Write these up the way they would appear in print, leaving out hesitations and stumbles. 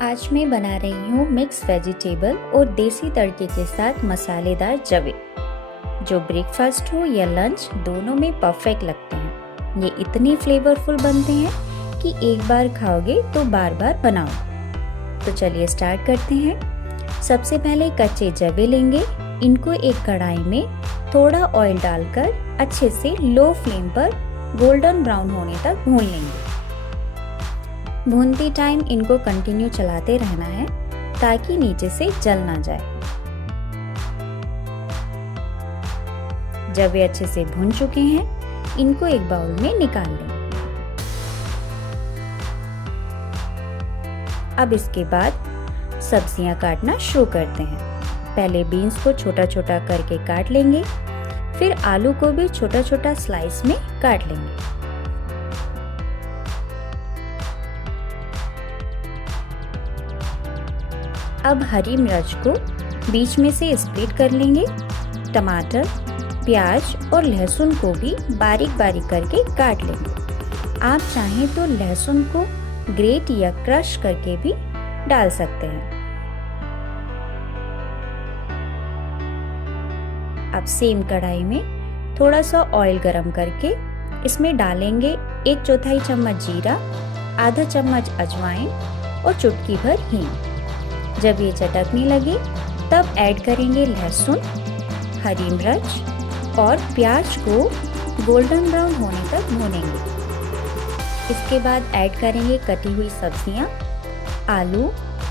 आज मैं बना रही हूँ मिक्स वेजिटेबल और देसी तड़के के साथ मसालेदार जवे, जो ब्रेकफास्ट हो या लंच दोनों में परफेक्ट लगते हैं। ये इतने फ्लेवरफुल बनते हैं कि एक बार खाओगे तो बार बार बनाओ। तो चलिए स्टार्ट करते हैं। सबसे पहले कच्चे जवे लेंगे। इनको एक कढ़ाई में थोड़ा ऑयल डालकर अच्छे से लो फ्लेम पर गोल्डन ब्राउन होने तक भून लेंगे। भूनते टाइम इनको कंटिन्यू चलाते रहना है ताकि नीचे से जल ना जाए। जब वे अच्छे से भून चुके हैं, इनको एक बाउल में निकाल लें। अब इसके बाद सब्जियां काटना शुरू करते हैं। पहले बीन्स को छोटा छोटा करके काट लेंगे, फिर आलू को भी छोटा छोटा स्लाइस में काट लेंगे। अब हरी मिर्च को बीच में से स्प्लिट कर लेंगे। टमाटर, प्याज और लहसुन को भी बारीक बारीक करके काट लेंगे। आप चाहें तो लहसुन को ग्रेट या क्रश करके भी डाल सकते हैं। अब सेम कढ़ाई में थोड़ा सा ऑयल गरम करके इसमें डालेंगे 1/4 चम्मच जीरा, आधा चम्मच अजवाइन और चुटकी भर हींग। जब ये चटकने लगे तब ऐड करेंगे लहसुन, हरी मिर्च और प्याज को गोल्डन ब्राउन होने तक भूनेंगे। इसके बाद ऐड करेंगे कटी हुई सब्जियां, आलू,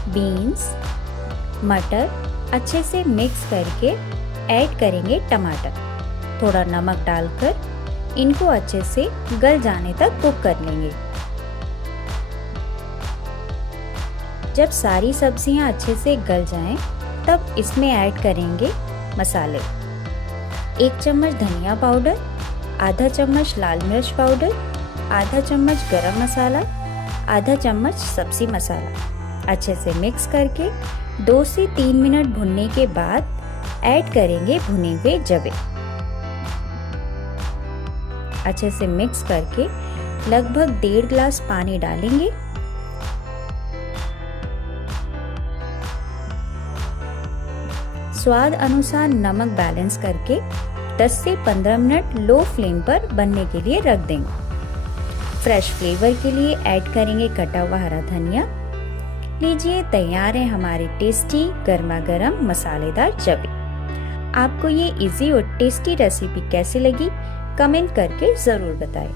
बीन्स, मटर। अच्छे से मिक्स करके ऐड करेंगे टमाटर। थोड़ा नमक डालकर इनको अच्छे से गल जाने तक कुक कर लेंगे। जब सारी सब्जियां अच्छे से गल जाएं, तब इसमें ऐड करेंगे मसाले। 1 चम्मच धनिया पाउडर, आधा चम्मच लाल मिर्च पाउडर, आधा चम्मच गरम मसाला, आधा चम्मच सब्जी मसाला। अच्छे से मिक्स करके 2 से 3 मिनट भुनने के बाद ऐड करेंगे भुने हुए जवे। अच्छे से मिक्स करके लगभग 1.5 गिलास पानी डालेंगे। स्वाद अनुसार नमक बैलेंस करके 10 से 15 मिनट लो फ्लेम पर बनने के लिए रख देंगे। फ्रेश फ्लेवर के लिए ऐड करेंगे कटा हुआ हरा धनिया। लीजिए, तैयार है हमारी टेस्टी गर्मा गर्म मसालेदार जवे। आपको ये इजी और टेस्टी रेसिपी कैसी लगी, कमेंट करके ज़रूर बताएं।